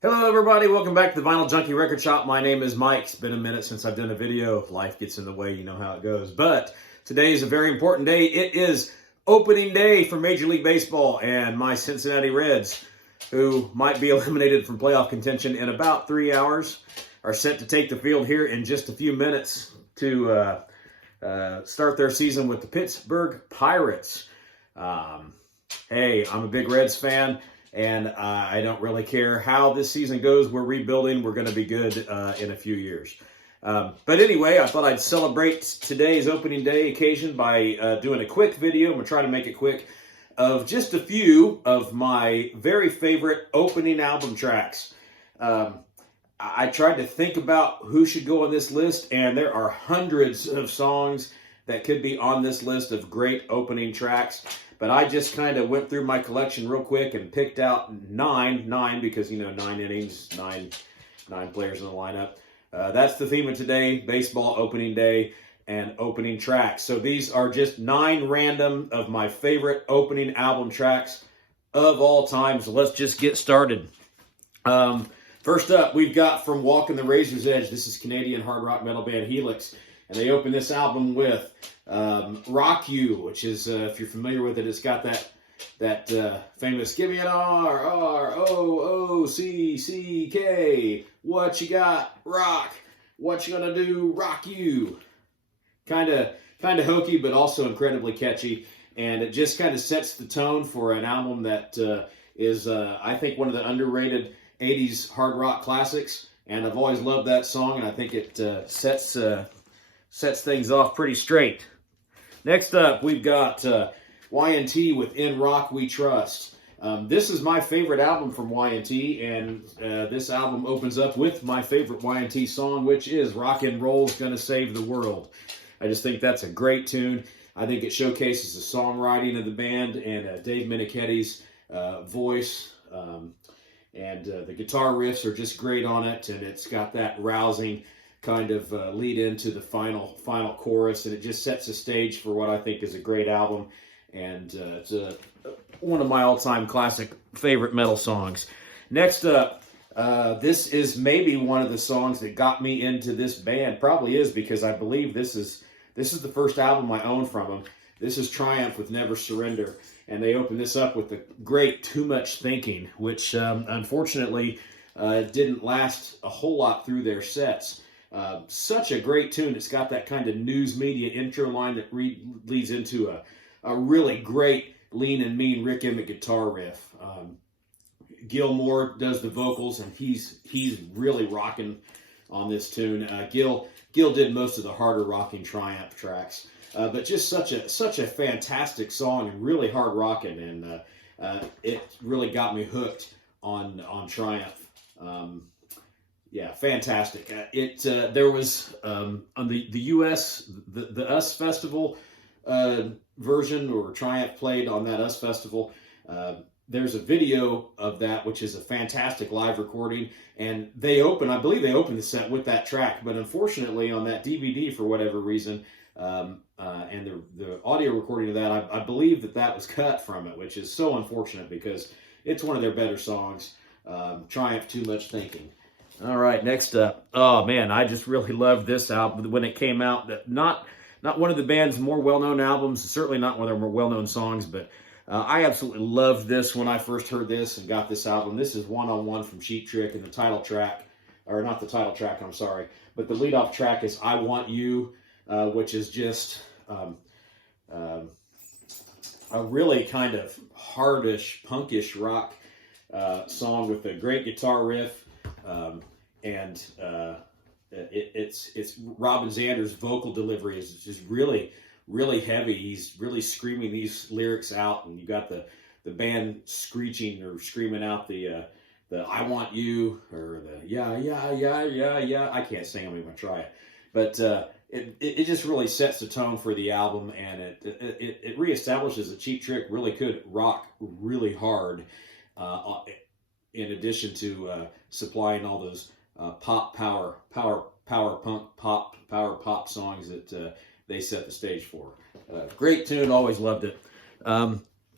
Hello everybody, welcome back to the Vinyl Junkie Record Shop. My name is Mike. It's been a minute since I've done a video. Life gets in the way, you know how it goes. But today is a very important day. It is opening day for Major League Baseball, and my Cincinnati Reds, who might be eliminated from playoff contention in about 3 hours, are set to take the field here in just a few minutes to start their season with the Pittsburgh Pirates. Hey, I'm a big Reds fan. And I don't really care how this season goes. We're rebuilding. We're going to be good in a few years. But anyway, I thought I'd celebrate today's opening day occasion by doing a quick video. I'm going to try to make it quick of just a few of my very favorite opening album tracks. I tried to think about who should go on this list, and there are hundreds of songs that could be on this list of great opening tracks. But I just kind of went through my collection real quick and picked out nine because, you know, 9 innings, nine players in the lineup. That's the theme of today, baseball opening day and opening tracks. So these are just 9 random of my favorite opening album tracks of all time. So let's just get started. First up, we've got from Walking the Razor's Edge. This is Canadian hard rock metal band Helix. And they open this album with Rock You, which is, if you're familiar with it, it's got that famous "Give me an R-O-O-C-C-K. What you got? Rock. What you gonna do? Rock you." Kind of hokey, but also incredibly catchy, and it just kind of sets the tone for an album that is, I think, one of the underrated '80s hard rock classics. And I've always loved that song, and I think it sets things off pretty straight. Next up, we've got Y&T with In Rock We Trust. This is my favorite album from Y&T, and this album opens up with my favorite Y&T song, which is Rock and Roll's Gonna Save the World. I just think that's a great tune. I think it showcases the songwriting of the band and Dave Meniketti's voice. And the guitar riffs are just great on it, and it's got that rousing kind of lead into the final chorus, and it just sets the stage for what I think is a great album, and it's one of my all-time classic favorite metal songs. Next up, this is maybe one of the songs that got me into this band. Probably is, because I believe this is the first album I own from them. This is Triumph with Never Surrender, and they open this up with the great Too Much Thinking, which unfortunately didn't last a whole lot through their sets. Such a great tune. It's got that kind of news media intro line that leads into a really great lean and mean Rick Emmett guitar riff. Gil Moore does the vocals, and he's really rocking on this tune. Gil did most of the harder rocking Triumph tracks, but just such a fantastic song and really hard rocking, and it really got me hooked on Triumph. Yeah, fantastic. There was on the U.S. the US Festival version, or Triumph played on that US Festival. There's a video of that, which is a fantastic live recording, and I believe they opened the set with that track. But unfortunately, on that DVD, for whatever reason, and the audio recording of that, I believe that was cut from it, which is so unfortunate because it's one of their better songs. Triumph, Too Much Thinking. All right, next up. Oh man, I just really loved this album when it came out. Not one of the band's more well-known albums, certainly not one of their more well-known songs, but I absolutely loved this when I first heard this and got this album. This is One on One from Cheap Trick, and the title track, or not the title track, I'm sorry, but the lead-off track is I Want You, which is just a really kind of hardish, punkish rock song with a great guitar riff. And it's Robin Zander's vocal delivery is just really, really heavy. He's really screaming these lyrics out, and you got the band screeching or screaming out the I want you, or the yeah. I can't sing, I'm even try it, but it just really sets the tone for the album, and it reestablishes that Cheap Trick really could rock really hard. In addition to supplying all those power punk power pop songs that they set the stage for. Great tune, always loved it.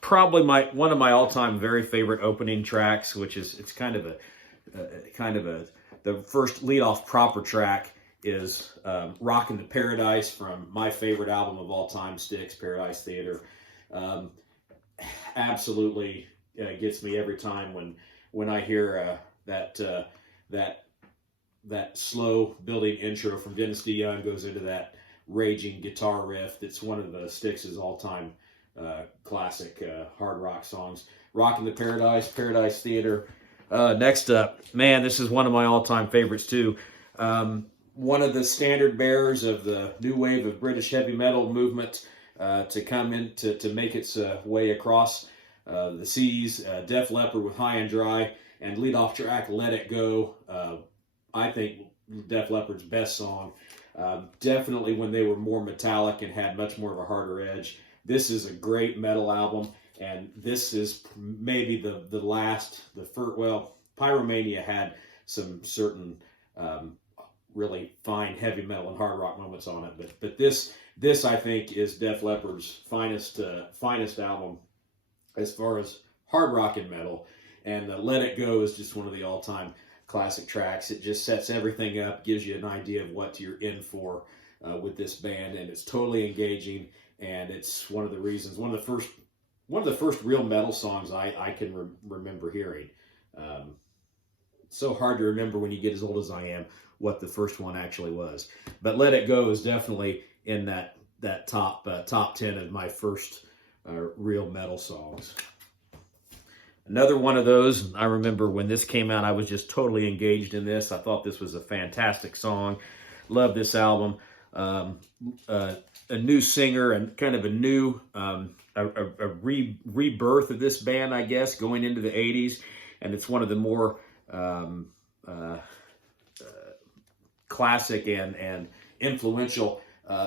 Probably one of my all-time very favorite opening tracks, which is it's kind of the first leadoff proper track is Rockin' to Paradise from my favorite album of all time, Styx, Paradise Theater. Absolutely gets me every time when I hear that slow building intro from Dennis DeYoung goes into that raging guitar riff. That's one of the Styx's all-time classic hard rock songs. Rockin' to Paradise, Paradise Theater. Next up, man, this is one of my all-time favorites too. One of the standard bearers of the new wave of British heavy metal movement to come in to make its way across the seas. Def Leppard with High and Dry, and leadoff track Let It Go. I think Def Leppard's best song. Definitely when they were more metallic and had much more of a harder edge. This is a great metal album, and this is maybe the first. Well, Pyromania had some certain really fine heavy metal and hard rock moments on it, but this I think is Def Leppard's finest album as far as hard rock and metal. And Let It Go is just one of the all-time classic tracks. It just sets everything up, gives you an idea of what you're in for with this band, and it's totally engaging. And it's one of the first real metal songs I can remember hearing. So hard to remember when you get as old as I am what the first one actually was. But Let It Go is definitely in that top 10 of my first real metal songs. Another one of those, I remember when this came out, I was just totally engaged in this. I thought this was a fantastic song. Love this album. A new singer and kind of a new rebirth of this band, I guess, going into the 80s. And it's one of the more classic and influential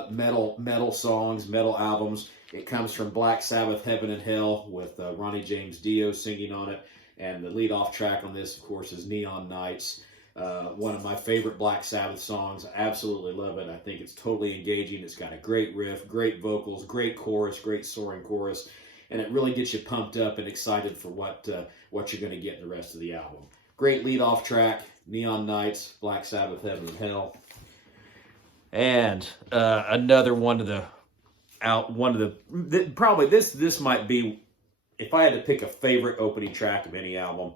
metal songs, metal albums. It comes from Black Sabbath, Heaven and Hell, with Ronnie James Dio singing on it. And the lead-off track on this, of course, is Neon Nights. One of my favorite Black Sabbath songs. I absolutely love it. I think it's totally engaging. It's got a great riff, great vocals, great chorus, great soaring chorus. And it really gets you pumped up and excited for what you're going to get in the rest of the album. Great lead-off track, Neon Nights, Black Sabbath, Heaven and Hell. And another probably this might be, if I had to pick a favorite opening track of any album,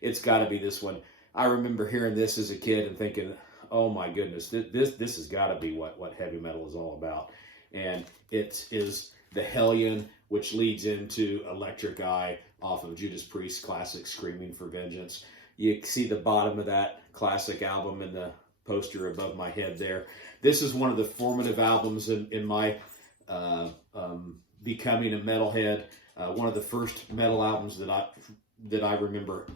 it's got to be this one. I remember hearing this as a kid and thinking, oh my goodness, this has got to be what heavy metal is all about. And it is the Hellion, which leads into Electric Eye off of Judas Priest's classic Screaming for Vengeance. You see the bottom of that classic album in the poster above my head there. This is one of the formative albums in my becoming a metalhead. One of the first metal albums that I remember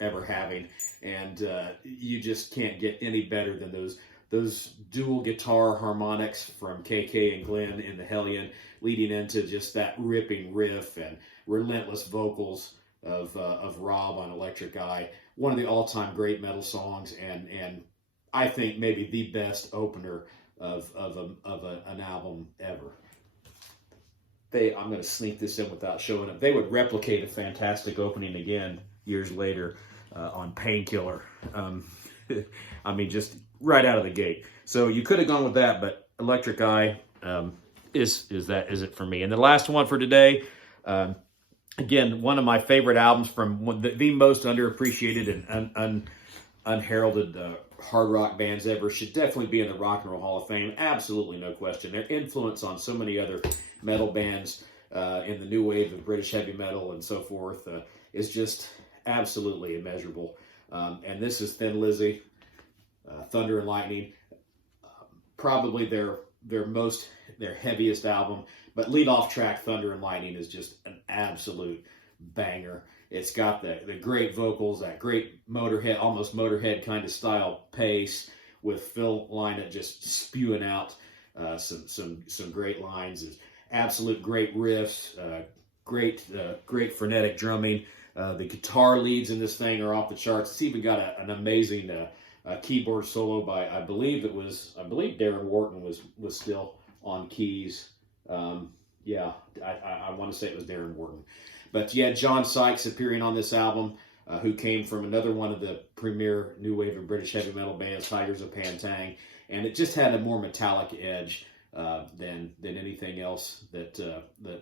ever having, and you just can't get any better than those dual guitar harmonics from KK and Glenn in the Hellion, leading into just that ripping riff and relentless vocals of Rob on Electric Eye. One of the all-time great metal songs, and I think maybe the best opener of an album ever. I'm going to sneak this in without showing it. They would replicate a fantastic opening again years later on Painkiller. I mean, just right out of the gate. So you could have gone with that, but Electric Eye is it for me. And the last one for today, again, one of my favorite albums from the most underappreciated and unheralded hard rock bands ever. Should definitely be in the Rock and Roll Hall of Fame. Absolutely, no question. Their influence on so many other metal bands in the new wave of British heavy metal and so forth is just absolutely immeasurable. And this is Thin Lizzy, Thunder and Lightning. Probably their heaviest album, but lead-off track Thunder and Lightning is just an absolute banger. It's got the great vocals, that great Motorhead, almost Motorhead kind of style pace, with Phil Lynott just spewing out some great lines. It's absolute great riffs, great frenetic drumming. The guitar leads in this thing are off the charts. It's even got an amazing keyboard solo by I believe Darren Wharton was still on keys. I want to say it was Darren Wharton. But yeah, John Sykes appearing on this album. who came from another one of the premier new wave of British heavy metal bands, Tigers of Pantang, and it just had a more metallic edge than anything else that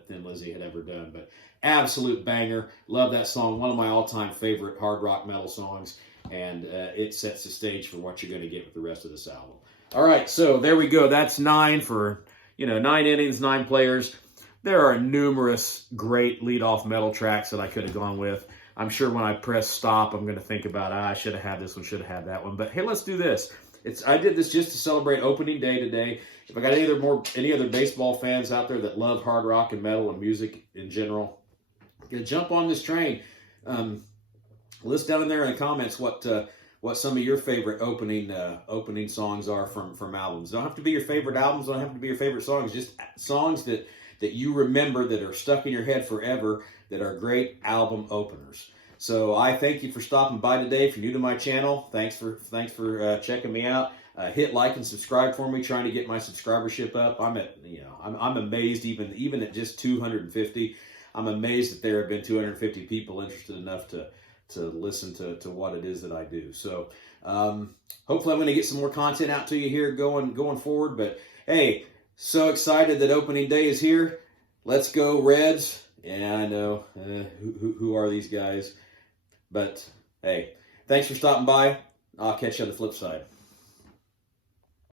Thin Lizzy had ever done. But absolute banger. Love that song. One of my all-time favorite hard rock metal songs, and it sets the stage for what you're going to get with the rest of this album. All right, so there we go. That's 9 for 9 innings, 9 players. There are numerous great lead-off metal tracks that I could have gone with. I'm sure when I press stop, I'm going to think about, I should have had this one, should have had that one. But hey, let's do this. I did this just to celebrate opening day today. If I got any other baseball fans out there that love hard rock and metal and music in general, jump on this train. List down in there in the comments what some of your favorite opening songs are from albums. Don't have to be your favorite albums. Don't have to be your favorite songs. Just songs that you remember that are stuck in your head forever that are great album openers. So I thank you for stopping by today. If you're new to my channel, thanks for checking me out. Hit like and subscribe for me. Trying to get my subscribership up. I'm amazed even at just 250. I'm amazed that there have been 250 people interested enough to listen to what it is that I do. So hopefully I'm going to get some more content out to you here going forward. But hey, so excited that opening day is here. Let's go Reds. Yeah, I know. Who are these guys? But hey, thanks for stopping by. I'll catch you on the flip side.